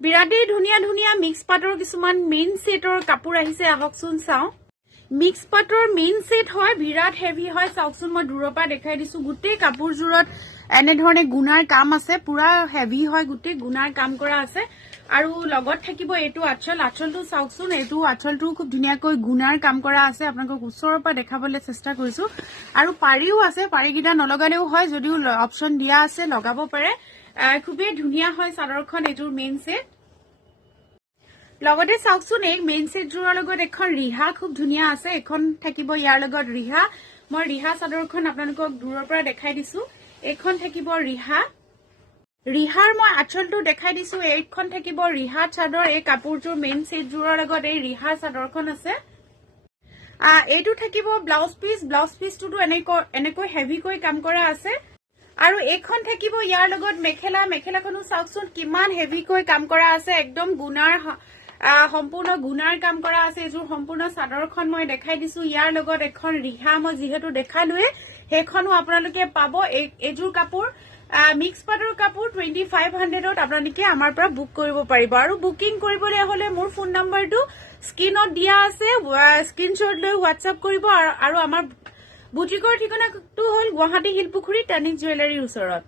বিৰাটেই ধুনীয়া ধুনীয়া মিক্স পাটৰ কিছুমান মেইন সেটৰ কাপোৰ আহিছে আহকচোন চাও মিক্স পাটৰ মেইন সেট হয় বিৰাট হেভি হয় চাওকচোন মই দূৰৰ পৰা দেখাই দিছো গোটেই কাপোৰজোৰত এনে ধৰণে গুণাৰ কাম আছে পুৰা হেভি হয় গোটেই গুণাৰ কাম কৰা আছে আৰু লগত থাকিব এটো আঁচলটো চাওকচোন এটো আঁচলটো খুব ধুনীয়াকৈ গুণাৰ কাম কৰা আছে আপোনালোকক ওচৰৰ পৰা দেখাবলৈ চেষ্টা কৰিছো আৰু পাৰিও আছে পাৰিকিটা নলগালেও হয় যদিও অপচন দিয়া আছে লগাব পাৰে খুবেই ধুনীয়া হয় চাদৰখন এটোৰ মেইন সেট লগতে চাওকচোন এই মেইন সেট জোৰৰ লগত এখন ৰিহা খুব ধুনীয়া আছে এখন থাকিব ইয়াৰ লগত ৰিহা মই ৰিহা চাদৰখন আপোনালোকক দূৰৰ পৰা দেখাই দিছো এখন থাকিব ৰিহাৰ মই আঁচলটো দেখাই দিছো এইখন থাকিব ৰিহা চাদৰ এই কাপোৰটোৰ মেইন সেট জোৰৰ লগত এই ৰিহা চাদৰখন আছে এইটো থাকিব ব্লাউজ পিচটোতো এনেকৈ হেভিকৈ কাম কৰা আছে আৰু এইখন থাকিব ইয়াৰ লগত মেখেলাখনো চাওকচোন কিমান হেভিকৈ কাম কৰা আছে একদম গুণাৰ সম্পূৰ্ণ গুণাৰ কাম কৰা আছে এযোৰ সম্পূৰ্ণ চাদৰখন মই দেখাই দিছো ইয়াৰ লগত এখন ৰিহা মই যিহেতু দেখালোৱে হেখনো আপোনালোকে পাব এযোৰ কাপোৰ মিক্স পাটৰ কাপোৰ 2500ত আপোনালোকে আমাৰ পৰা বুক কৰিব পাৰিব আৰু বুকিং কৰিবলৈ হলে মোৰ ফোন নম্বৰটো স্ক্ৰিনত দিয়া আছে স্ক্ৰিনশ্বট লৈ হোৱাটসএপ কৰিব আৰু আমাৰ বুটিকৰ ঠিকনাটো হ'ল গুৱাহাটী হিলপুখুৰী টানিক জুৱেলাৰীৰ ওচৰত